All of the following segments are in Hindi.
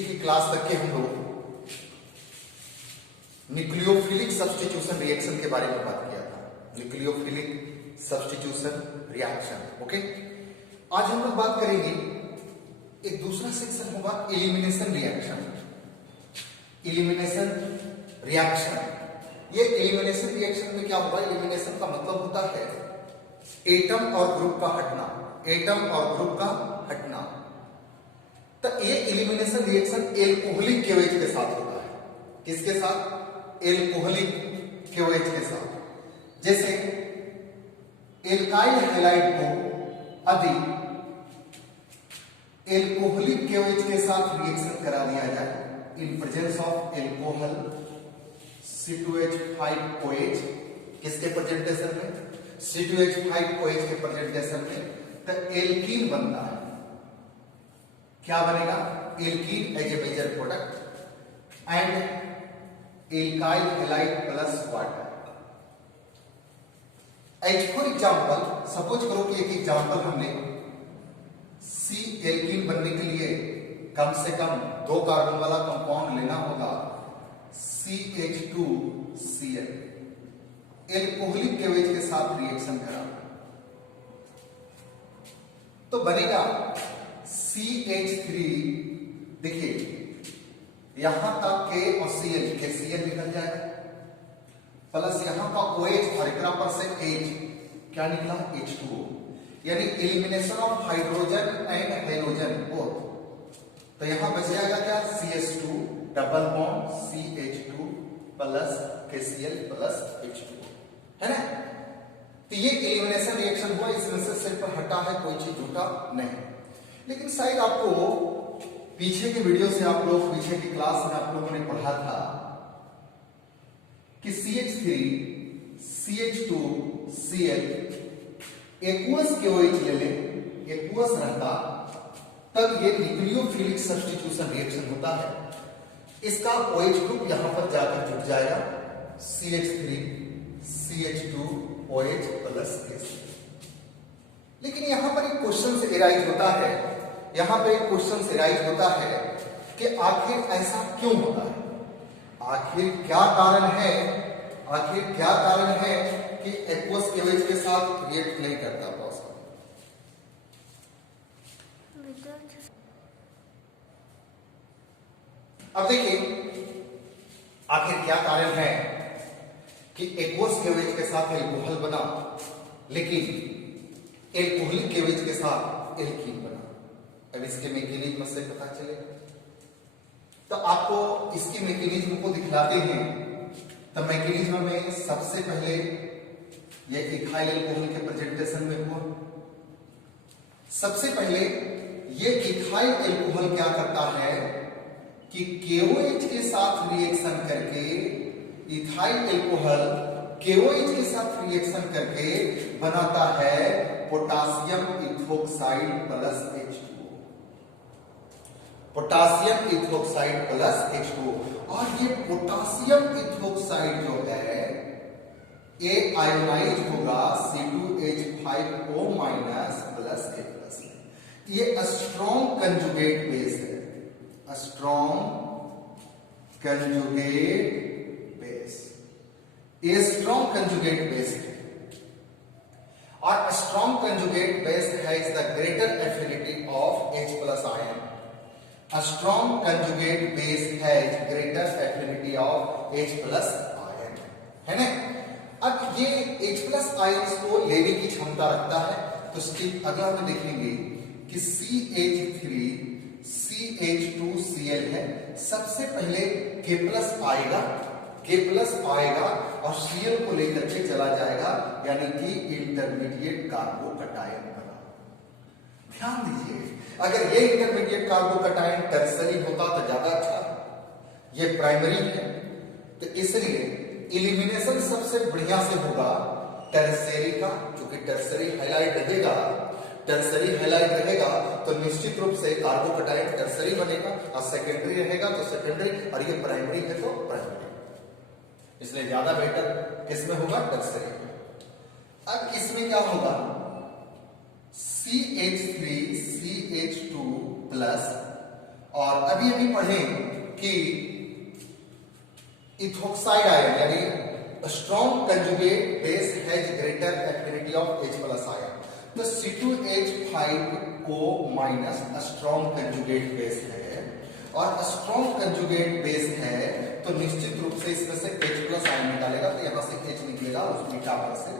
पीछे की क्लास तक के हम लोग न्यूक्लियोफिलिक सब्स्टिट्यूशन रिएक्शन के बारे में बात किया था। Nucleophilic substitution reaction. ओके, आज हम लोग बात करेंगे, एक दूसरा सेक्शन होगा एलिमिनेशन रिएक्शन। एलिमिनेशन रिएक्शन, ये एलिमिनेशन रिएक्शन में क्या होगा? एलिमिनेशन का मतलब होता है एटम और ग्रुप का हटना। एटम और ग्रुप का हटना। तो ये एलिमिनेशन रिएक्शन एल्कोहलिक केवेज के साथ होता है। किसके साथ? एल्कोहलिक केवेज के साथ। जैसे एल्काइल हैलाइड को यदि एल्कोहलिक केवेज के साथ रिएक्शन करा दिया जाए इन प्रेजेंस ऑफ एल्कोहल C2H5OH, किसके प्रेजेंटेशन में? C2H5OH के प्रेजेंटेशन में, तो एल्कीन बनता है। क्या बनेगा? Alkene as a major product and alkyl halide plus water. As for example, suppose करो कि एक एग्जाम्पल हमने सी एल्कीन बनने के लिए कम से कम 2 कार्बन वाला कंपाउंड लेना होगा, CH2Cl। एल्कोहलिक केवेज के साथ रिएक्शन करा तो बनेगा CH3। देखिए यहां तक K और Cl, KCl निकल जाएगा, प्लस यहां का OH और इतना पर से H, क्या निकला? H2O। यानी elimination of hydrogen and halogen both. तो यहां बच जाएगा क्या? CH2 double bond CH2 plus KCl plus H2O, है ना? तो ये एलिमिनेशन रिएक्शन हुआ, इसमें से सिर्फ हटा है, कोई चीज जुटा नहीं। लेकिन शायद आपको पीछे के वीडियो से, आप लोग पीछे की क्लास में आप लोगों ने पढ़ा था कि CH3 CH2Cl एक्वस KOH ले ले, एक्वस रहता, तब ये न्यूक्लियोफिलिक सब्स्टिट्यूशन रिएक्शन होता है। इसका OH ग्रुप यहां पर जाकर जुट जाएगा, CH3 CH2OH प्लस KC। लेकिन यहां पर एक क्वेश्चन से एराइज होता है, यहां पे एक क्वेश्चन से एराइज होता है कि आखिर ऐसा क्यों होता है? आखिर क्या कारण है? आखिर क्या कारण है कि एक्वस केवेज के साथ रिएक्ट नहीं करता? अब देखिए आखिर क्या कारण है कि एक्वस केवेज के साथ एल्कोहल बना लेकिन एल्कोहलिक केवेज के साथ एल्कीन बना। अब इसके मैकेनिज्म से पता चलेगा। तो आपको इसकी मैकेनिज्म को दिखलाते हैं। तो मैकेनिज्म में सबसे पहले ये इथाइल एल्कोहल के प्रेजेंटेशन में हुआ। सबसे पहले ये इथाइल एल्कोहल क्या करता है कि KOH के साथ रिएक्शन करके, इथाइल एल्कोहल KOH के साथ रिएक्शन करके बनाता है potassium ethoxide plus H2O। Potassium ethoxide plus H2O। और ये पोटासियम इथोक्साइड जो है ये आयोनाइज होगा C2H5O minus plus A plus. ये स्ट्रॉन्ग कंजुगेट बेस है, स्ट्रॉन्ग कंजुगेट बेस। ये स्ट्रॉन्ग कंजुगेट बेस है और strong conjugate base has the greater affinity of H plus ion. A strong conjugate base has greater affinity of H plus ion, है ना? अब ये H plus ions को लेने की क्षमता रखता है। तो इसके अगला में देखेंगे कि CH3 CH2Cl है। सबसे पहले K प्लस आएगा, K प्लस आएगा और Cl को लेकर के चला जाएगा, यानी कि इंटरमीडिएट कार्बोकटायन बना। ध्यान दीजिए, अगर ये इंटरमीडिएट कार्बोकटायन टर्सरी होता तो ज्यादा अच्छा। ये प्राइमरी है, तो इसलिए एलिमिनेशन सबसे बढ़िया से होगा टर्सरी का, क्योंकि टर्सरी हाइलाइट रहेगा। टर्सरी हाइलाइट रहेगा तो निश्चित रूप से कार्बोकटायन टर्सरी बनेगा, और सेकेंडरी रहेगा तो सेकेंडरी, और ये प्राइमरी है तो प्राइमरी। इसलिए ज्यादा बेटर किसमें होगा? टर्सरी में। अब इसमें क्या होगा? CH3 CH2 प्लस और अभी अभी पढ़े कि इथोक्साइड आयन यानी strong conjugate base has greater activity of H plus ion. तो C2H5O minus strong conjugate base है और स्ट्रॉन्ग कंजुगेट बेस है तो निश्चित रूप से इसमें से H प्लस आयन निकालेगा तो यहां से H निकलेगा उस बीटा पर से,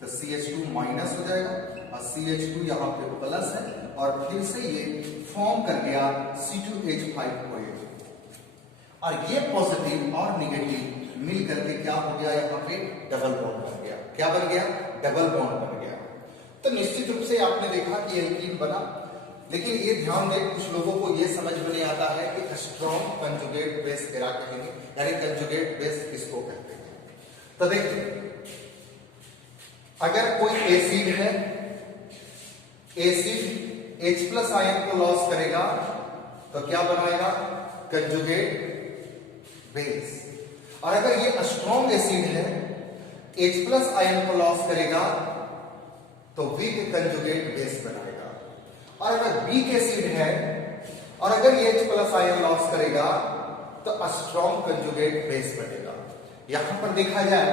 तो CH2 माइनस हो जाएगा और CH2 यहां पे प्लस है और फिर से ये फॉर्म कर गया C2H5OH और ये पॉजिटिव और नेगेटिव मिल करके क्या हो गया, यहाँ पे डबल बॉन्ड बन गया। क्या बन गया? डबल बॉन्ड बन गया। तो निश्चित रूप से आपने देखा कि एल्कीन बना, लेकिन ये ध्यान दें कुछ लोगों को ये समझ में नहीं आता है कि स्ट्रॉन्ग कंजुगेट बेस क्या कहेंगे, यानी कंजुगेट बेस किसको कहते हैं। तो देखिए, अगर कोई एसिड है, एसिड H प्लस आयन को लॉस करेगा तो क्या बनाएगा? Conjugate base. और अगर ये स्ट्रॉन्ग एसिड है, H प्लस आयन को लॉस करेगा तो वीक कंजुगेट बेस बनाएगा। और अगर वीक एसिड है और अगर ये H प्लस आयन लॉस करेगा तो स्ट्रॉन्ग कंजुगेट बेस बनेगा। यहां पर देखा जाए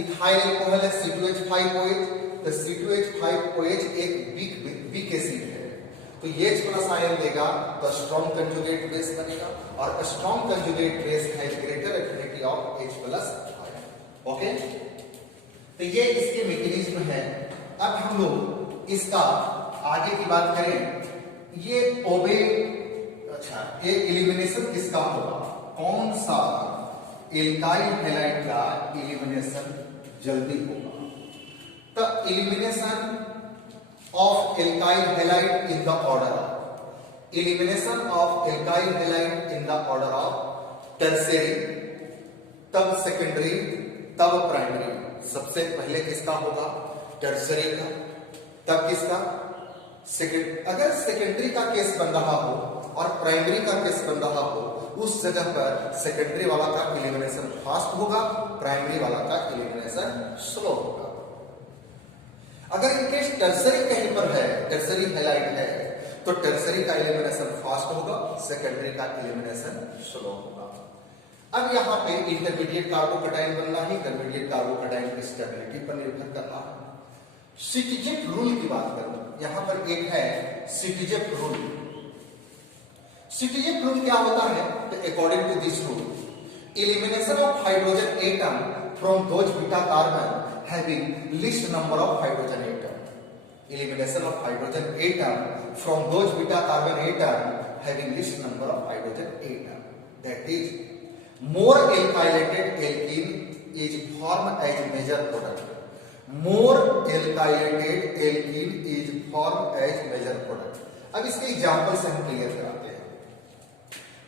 इथाइल अल्कोहल है C2H5OH, तो C2H5OH एक वीक एसिड है तो ये H प्लस आयन देगा तो स्ट्रॉन्ग कंजुगेट बेस बनेगा और स्ट्रॉन्ग कंजुगेट बेस है greater affinity of H plus ion. Okay, तो ये इसके मैकेनिज्म है। अब हम लोग इसका आगे की बात करें, ये ओबे, अच्छा ये एलिमिनेशन किसका होगा, कौन सा एल्काइल हैलाइड का एलिमिनेशन जल्दी होगा? तो elimination of alkyl halide in the order of elimination of alkyl halide in the order of tertiary, तब secondary, तब primary। सबसे पहले किसका होगा? tertiary का, तब किसका? सेकेंड। अगर सेकेंडरी का केस बन रहा हो और प्राइमरी का केस बन रहा हो, उस जगह पर सेकेंडरी वाला का एलिमिनेशन फास्ट होगा, प्राइमरी वाला का एलिमिनेशन स्लो होगा। अगर इनकेस टर्सरी कहीं पर है, टर्सरी हैलाइड है, तो टर्सरी का एलिमिनेशन फास्ट होगा, सेकेंडरी का एलिमिनेशन स्लो होगा। अब यहाँ पे इंटरमीडिएट कार्बोकैटायन बनना ही इंटरमीडिएट कार्बोकैटायन की स्टेबिलिटी पर निर्भर करता है। सिटीजेप रूल की बात करूं, यहां पर एक है सिटीजेप रूल। सिटीजेप रूल क्या होता है? तो according to this rule, elimination of hydrogen atom from those beta carbon having least number of hydrogen atom, elimination of hydrogen atom from those beta carbon atom having least number of hydrogen atom, that is more alkylated alkene is formed as major product, more alkylated alkene is formed as major product। अब इसके एग्जांपल से हम क्लियर कराते हैं।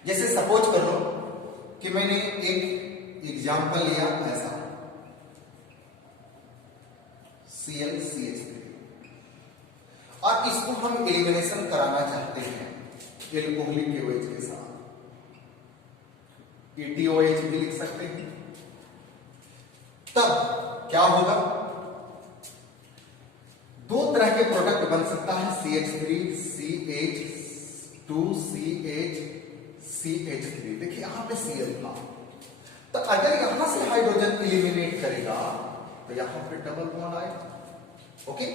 जैसे सपोज कर लो कि मैंने एक एग्जांपल लिया ऐसा ClCH3 और इसको हम एलिमिनेशन कराना चाहते हैं एल्कोहलिक OH के साथ, ETOH भी लिख सकते हैं। तब क्या होगा? दो तरह के प्रोडक्ट बन सकता है, CH3 CH2 CH3। देखिए यहां पे Cl था, तो अगर यहां से हाइड्रोजन एलिमिनेट करेगा तो यहां पे डबल बॉन्ड आएगा। ओके,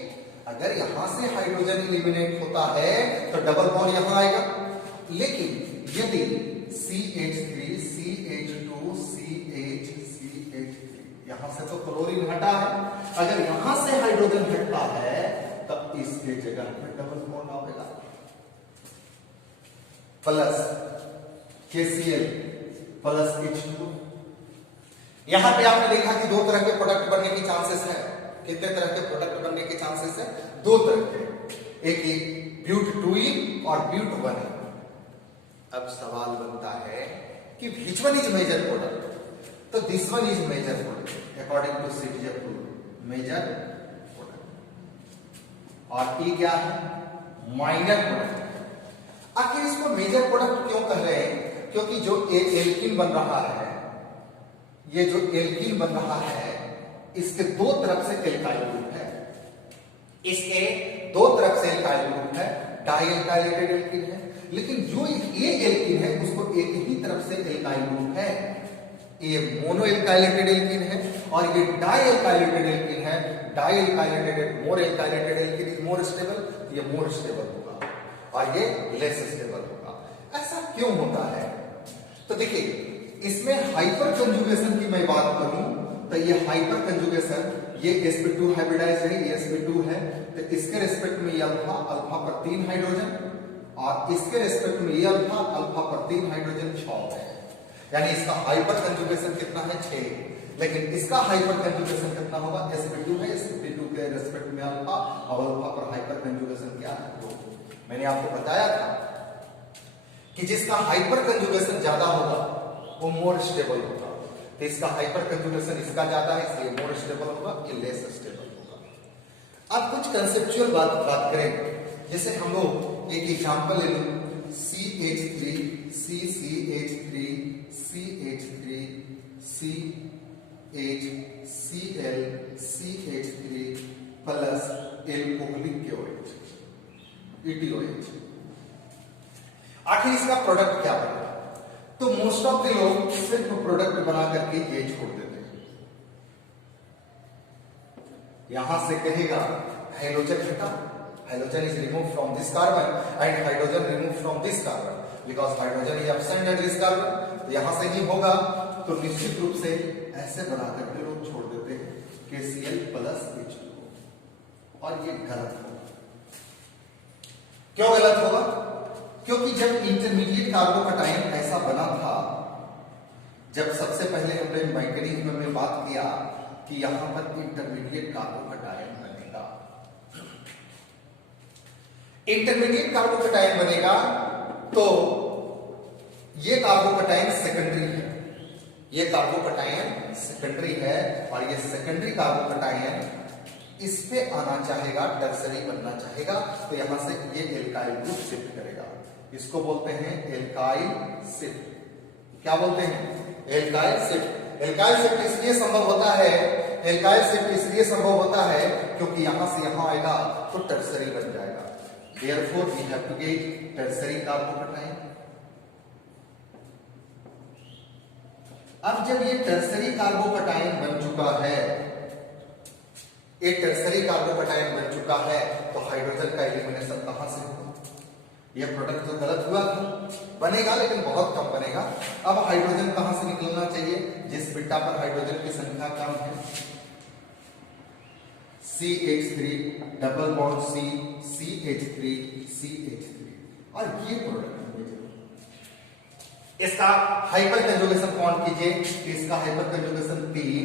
अगर यहां से हाइड्रोजन एलिमिनेट होता है तो डबल बॉन्ड यहां आएगा, लेकिन यदि CH3 CH2 CH3 यहां से तो क्लोरीन हटा है, अगर यहां से हाइड्रोजन हटता है तब इसके जगह में डबल बॉन्ड आएगा प्लस KCl प्लस H2। यहां पे आपने देखा कि दो तरह के प्रोडक्ट बनने की चांसेस है। कितने तरह के प्रोडक्ट बनने के चांसेस है? दो तरह के, एक ब्यूट-2इन और ब्यूट-1। अब सवाल बनता है कि which one is major product? तो this one is major product according to Saytzeff rule, major product. और ई क्या है? Minor product. आखिर इसको मेजर प्रोडक्ट क्यों कह रहे हैं? क्योंकि जो एल्कीन बन रहा है, ये जो एल्कीन बन रहा है, इसके दो तरफ से एल्काइल ग्रुप है, इसके दो तरफ से एल्काइल ग्रुप है, डाई एल्काइलेटेड एल्कीन है। लेकिन जो ये एल्कीन है उसको एक ही तरफ से एल्काइल ग्रुप है, ये मोनो एल्काइलेटेड एल्कीन है और ये डाई एल्काइलेटेड एल्कीन है। Di alkylated more alkylated alkene is more stable, ये मोर स्टेबल होगा और ये लेस स्टेबल होगा। ऐसा क्यों होता है? तो देखिए, इसमें हाइपर कंजुगेशन की मैं बात करूं तो ये हाइपर कंजुगेशन, ये sp2 हाइब्रिडाइज है, ये sp2 है, तो इसके रेस्पेक्ट में ये अल्फा, अल्फा पर 3 हाइड्रोजन और इसके रेस्पेक्ट में ये अल्फा, अल्फा पर 3 हाइड्रोजन 6 है। यानी इसका हाइपर कंजुगेशन कितना है? 6। लेकिन इसका हाइपर कंजुगेशन कितना होगा? sp2 है, sp2 के रेस्पेक्ट में अल्फा और अल्फा पर हाइपर कंजुगेशन क्या है? 2। मैंने आपको बताया था कि जिसका हाइपर कंजुगेशन ज्यादा होगा वो मोर स्टेबल होगा, तो इसका हाइपर कंजुगेशन इसका ज्यादा है इसलिए मोर स्टेबल होगा, ये लेस स्टेबल होगा। अब कुछ कंसेप्चुअल बात करें, जैसे हम लोग एक एग्जांपल ले लें, CH3 CCH3 CH3 CHCl CH3 plus alcoholic KOH ETOH। आखिर इसका प्रोडक्ट क्या बनेगा? तो मोस्ट ऑफ द लोग सिर्फ प्रोडक्ट बना करके ये छोड़ देते हैं। यहां से कहेगा हाइड्रोजन हटा, hydrogen is remove from this carbon and hydrogen remove from this carbon because hydrogen is absent at this carbon, तो यहां से नहीं होगा, तो निश्चित रूप से ऐसे बना करके लोग छोड़ देते हैं KCl प्लस H2O, और ये गलत होगा। क्यों गलत होगा? क्योंकि जब इंटरमीडिएट कार्बोकैटायन ऐसा बना था, जब सबसे पहले हमने मैकेनिज्म में बात किया कि यहां पर इंटरमीडिएट कार्बोकैटायन बनेगा, इंटरमीडिएट कार्बोकैटायन बनेगा, तो ये कार्बोकैटायन सेकेंडरी है, ये कार्बोकैटायन सेकेंडरी है और ये सेकेंडरी कार्बोकैटायन इस पे आना चाहेगा, टर्सरी बनना चाहेगा, तो यहां से ये एल्काइल ग्रुप शिफ्ट करेगा। इसको बोलते हैं एल्काइल शिफ्ट। क्या बोलते हैं? Alkyl shift. एल्काइल शिफ्ट इसलिए संभव होता है, एल्काइल शिफ्ट इसलिए संभव होता है क्योंकि यहां से यहां आएगा तो टर्सरी बन जाएगा। Therefore we have to get tertiary carbocation. अब जब ये टर्सरी कार्बोकैटायन बन चुका है, एक टर्सरी कार्बोकैटायन बन चुका है, तो हाइड्रोजन का एलिमिनेशन कहां से होगा? ये प्रोडक्ट तो गलत हुआ था, बनेगा लेकिन बहुत कम बनेगा। अब हाइड्रोजन कहां से निकलना चाहिए? जिस बिट्टा पर हाइड्रोजन की संख्या कम है, CH3 double bond C CH3 CH3, और ये प्रोडक्ट इसका हाइपर कंजुगेशन कौन कीजिए? इसका हाइपर कंजुगेशन 3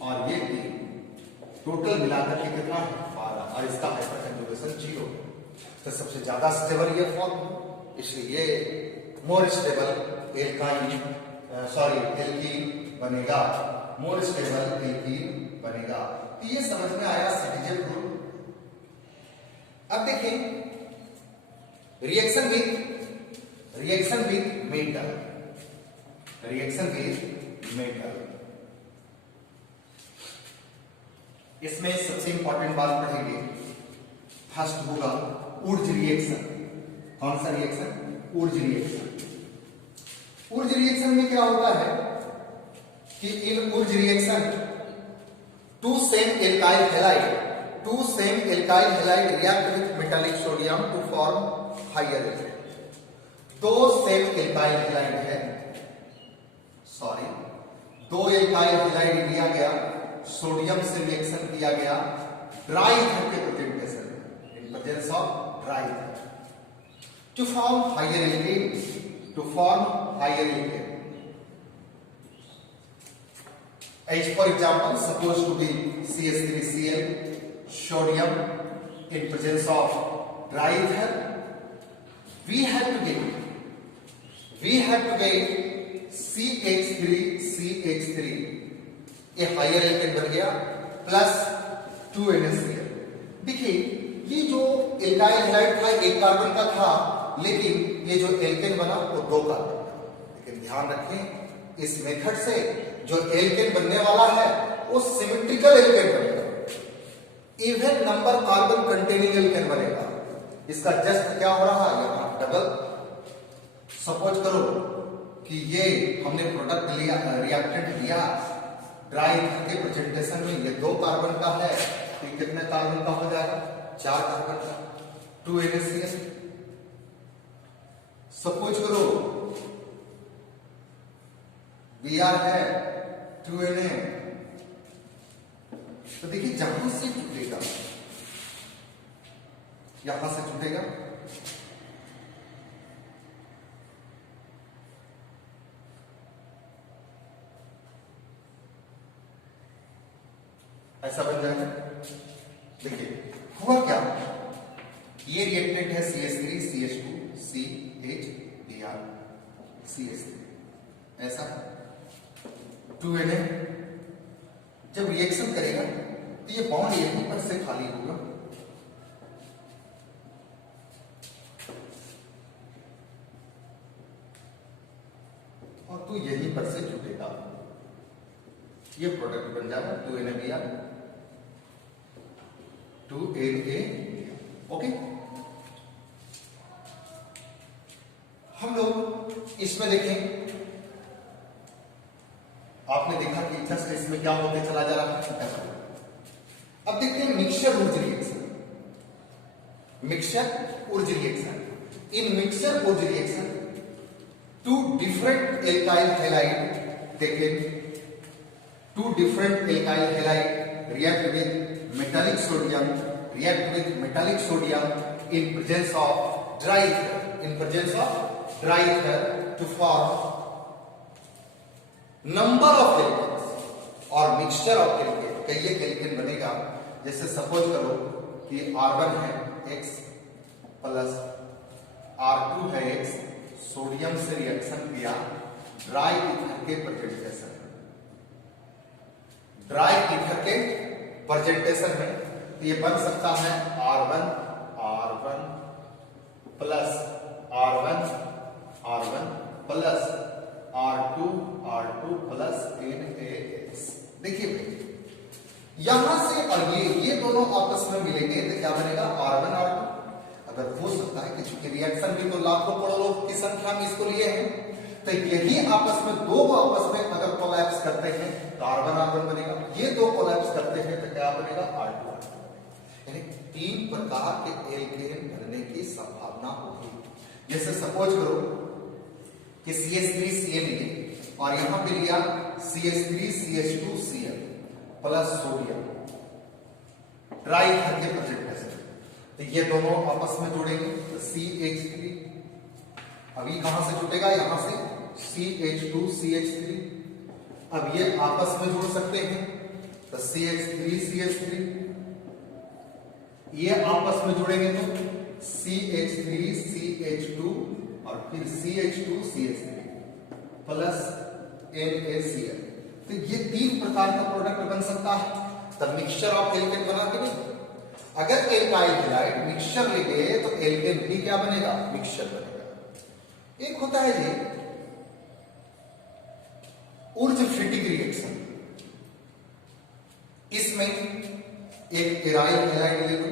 और ये 3, टोटल मिलाकर के कितना है? 12, और इसका हाइपर कंजुगेशन 0। तो सबसे ज्यादा स्टेबल ये फॉर्म, इसलिए मोर स्टेबल एल्काइन एल्कीन बनेगा, मोर स्टेबल एल्कीन बनेगा। तो ये समझ में आया सिटीजन रूल। अब देखिए रिएक्शन विद मेटल, इसमें सबसे इंपॉर्टेंट बात पढ़ेंगे, फर्स्ट होगा ऊर्ज रिएक्शन। कौन सा reaction? Wurtz reaction. Wurtz reaction में क्या होता है कि in Wurtz reaction two same alkyl halide react with metallic sodium to form higher alkane. दो सेम एल्काइल हैलाइड है, दो एल्काइल हैलाइड लिया गया, सोडियम से रिएक्शन किया गया ड्राई ईथर के प्रेजेंटेशन में, in presence of dry ether to form higher alkane. H for example supposed to be CH3Cl sodium in presence of dry ether. We have to get CH3 ये हायर एल्केन बन गया प्लस 2NaCl। देखिए ये जो एल्काइल हैलाइड था एक कार्बन का था, लेकिन ये जो एल्केन बना वो 2 कार्बन का। लेकिन ध्यान रखें इस मेथड से जो एल्केन बनने वाला है वो सिमेट्रिकल एल्केन बनेगा, even number carbon containing alkane बनेगा। इसका जस्ट क्या हो रहा है, यहां डबल। सपोज करो कि ये हमने प्रोडक्ट लिया, रिएक्टेंट लिया, ड्राई के प्रेजेंटेशन में ये 2 कार्बन का है, ये कितने कार्बन का हो जाएगा, 4 कार्बन का, 2 NaCl। सपोज करो Br है 2 Na, तो देखिए जहां से छूटेगा, यहां से छूटेगा, ऐसा बन जाएगा। देखिए हुआ क्या, ये रिएक्टेंट है CH3 CH2 CH Br CH3, ऐसा 2 Na। जब रिएक्शन करेगा तो ये बॉन्ड यहीं पर से खाली होगा, और तो यहीं पर से छूटेगा, ये प्रोडक्ट बन जाएगा 2 NaBr 2 Na। ओके, हम लोग इसमें देखें, आपने देखा कि जस्ट इसमें क्या होते चला जा रहा है। अब देखते हैं mixture Urja reaction. Mixture Urja reaction, in mixture Urja reaction 2 different alkyl halide taken, 2 different alkyl halide react with metallic sodium, in presence of dry ether, to form number of alkanes और मिक्सचर ऑफ एल्केन। कई एक एल्केन बनेगा, जैसे सपोज करो कि R1 है X प्लस R2 है X, सोडियम से रिएक्शन किया ड्राई ईथर के प्रेजेंटेशन में, ड्राई ईथर के प्रेजेंटेशन में, तो ये बन सकता है R1 plus R1 plus R2 plus NaX। देखिए भाई, यहां से और ये दोनों आपस में मिलेंगे तो क्या बनेगा, R1 R2। अगर हो सकता है कि चूंकि रिएक्शन भी तो लाखों करोड़ों की संख्या में इसको लिए हैं, तो यही आपस में दो आपस में अगर कोलैप्स करते हैं तो R1 बनेगा, ये दो कोलैप्स करते हैं तो क्या बनेगा, R2। यानी 3 प्रकार के एल्केन बनने की संभावना होगी। जैसे सपोज करो कि CH3Cl लिए और यहां पे लिया CH3CH2Cl प्लस सोडियम, ड्राई करके प्रेजेंटेशन, तो ये दोनों आपस में जुड़ेंगे तो CH3, अभी कहां से जुड़ेगा, यहां से CH2CH3, अब ये आपस में जुड़ सकते हैं तो CH3CH3, ये आपस में जुड़ेंगे तो CH3CH2 और फिर CH2CH3 प्लस NaCl। तो ये 3 प्रकार का प्रोडक्ट बन सकता है। तब मिक्सचर ऑफ एल्केन बना के नहीं, अगर एल्काइल हैलाइड मिक्सचर लेंगे तो एल्केन भी क्या बनेगा, मिक्सचर बनेगा। एक होता है जी उर्ज फिटिक रिएक्शन, इसमें एक एराइल हैलाइड ले लो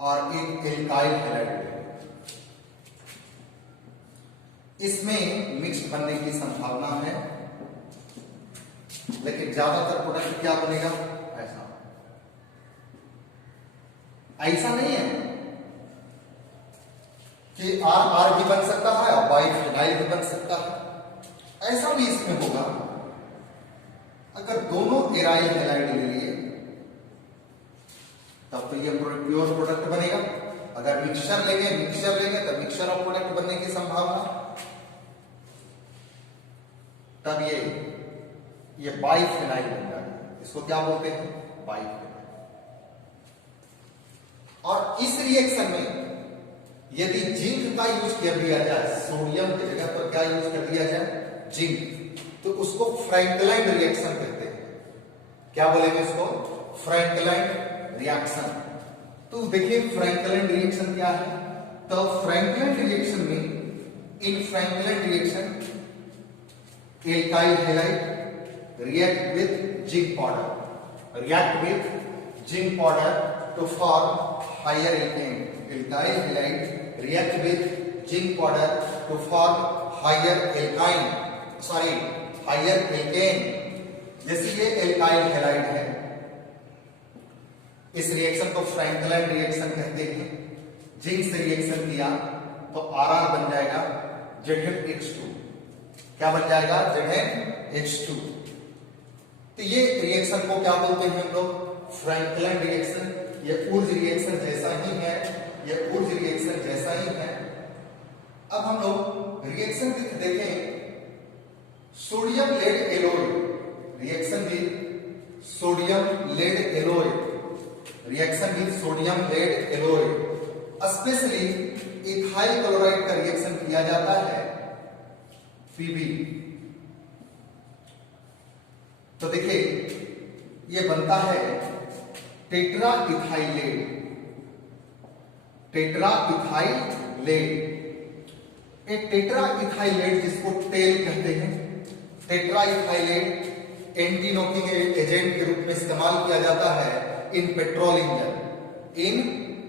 और एक एल्काइल हैलाइड ले लो, इसमें मिक्स बनने की संभावना है, लेकिन ज्यादातर प्रोडक्ट क्या बनेगा, ऐसा नहीं है कि आर भी बन सकता है और बाइफिनाइल भी बन सकता है। ऐसा भी इसमें होगा अगर दोनों एराइल हैलाइड ले लिए तब तो ये प्योर प्रोडक्ट बनेगा। अगर मिक्सचर लेंगे तो मिक्सचर ऑफ प्रोडक्ट बनने की संभावना, तब ये बाइफिनाइल बन जाएगा। इसको क्या बोलते हैं, बाइफिनाइल। और इस रिएक्शन में यदि जिंक का यूज कर दिया जाए, सोडियम की जगह पर क्या यूज कर दिया जाए, जिंक, तो उसको फ्रैंकलाइन रिएक्शन कहते हैं। क्या बोलेंगे इसको, फ्रैंकलाइन रिएक्शन। तो देखिए फ्रैंकलाइन रिएक्शन क्या है, तो फ्रैंकलाइन रिएक्शन में, in Frankland reaction alkyl halide react with zinc powder. React with zinc powder to form higher alkane. Alkyl halide react with zinc powder to form higher alkyne. higher alkane. जैसे ये एल्काइल हैलाइड है, इस रिएक्शन को फ्रैंकलिन रिएक्शन कहते हैं। जिंक से रिएक्शन किया तो Rr बन जाएगा ZnH2। क्या बन जाएगा? ZnH2। तो ये रिएक्शन को क्या बोलते हैं हम लोग? Franklin reaction. ये ऊर्ज रिएक्शन जैसा ही है, ये ऊर्ज रिएक्शन जैसा ही है। अब हम लोग रिएक्शन देखें, sodium lead alloy reaction with sodium lead alloy, reaction with sodium lead alloy, specially ethyl chloride का रिएक्शन किया जाता है Pb। तो देखिए ये बनता है टेट्रा इथाइलेट, टेट्रा इथाइलेट। एक टेट्रा इथाइलेट जिसको टेल कहते हैं, tetra ethylate anti knocking agent के रूप में इस्तेमाल किया जाता है इन पेट्रोल इंजन। इन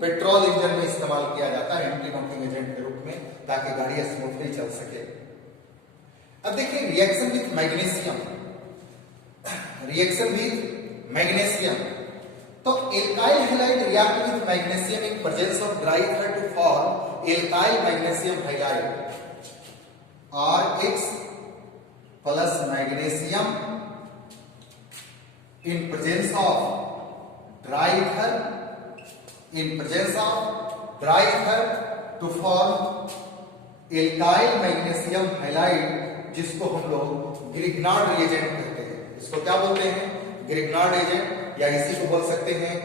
पेट्रोल इंजन में इस्तेमाल किया जाता है एंटी नॉकिंग एजेंट के रूप में, ताकि गाड़ी स्मूथली चल सके। अब देखिए reaction with magnesium, reaction with magnesium. तो alkyl halide react with magnesium in presence of dry ether to form alkyl magnesium halide. Rx plus magnesium in presence of dry ether, to form alkyl magnesium halide, जिसको हम लोग ग्रिग्नार्ड रिएजेंट कहते हैं। इसको क्या बोलते हैं? ग्रिग्नार्ड एजेंट, या इसी को बोल सकते हैं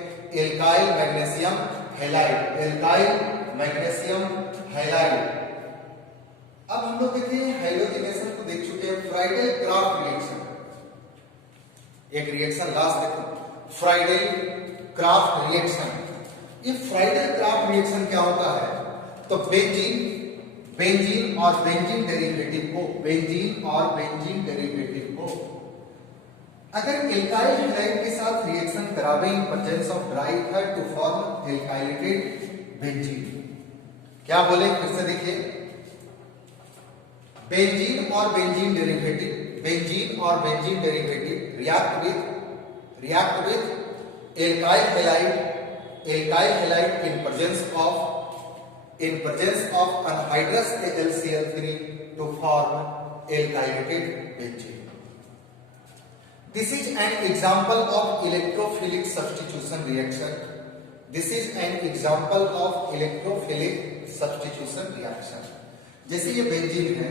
alkyl magnesium halide, alkyl magnesium halide. अब हम लोग देखिए हाइड्रोजनेशन को देख चुके हैं, फ्राइडेल क्राफ्ट रिएक्शन। एक रिएक्शन लास्ट देखो, फ्राइडेल क्राफ्ट रिएक्शन। ये फ्राइडेल क्राफ्ट रिएक्शन क्या होता है? तो बेंजीन और बेंजीन डेरिवेटिव को अगर एल्काइल हैलाइड के साथ रिएक्शन करावे in presence of dry ether to form alkylated benzene. क्या बोले? फिर से देखिए, बेंजीन और benzene derivative react with alkyl halide in presence of anhydrous AlCl3 to form alkylated benzene. This is an example of electrophilic substitution reaction. जैसे ये बेंजीन है,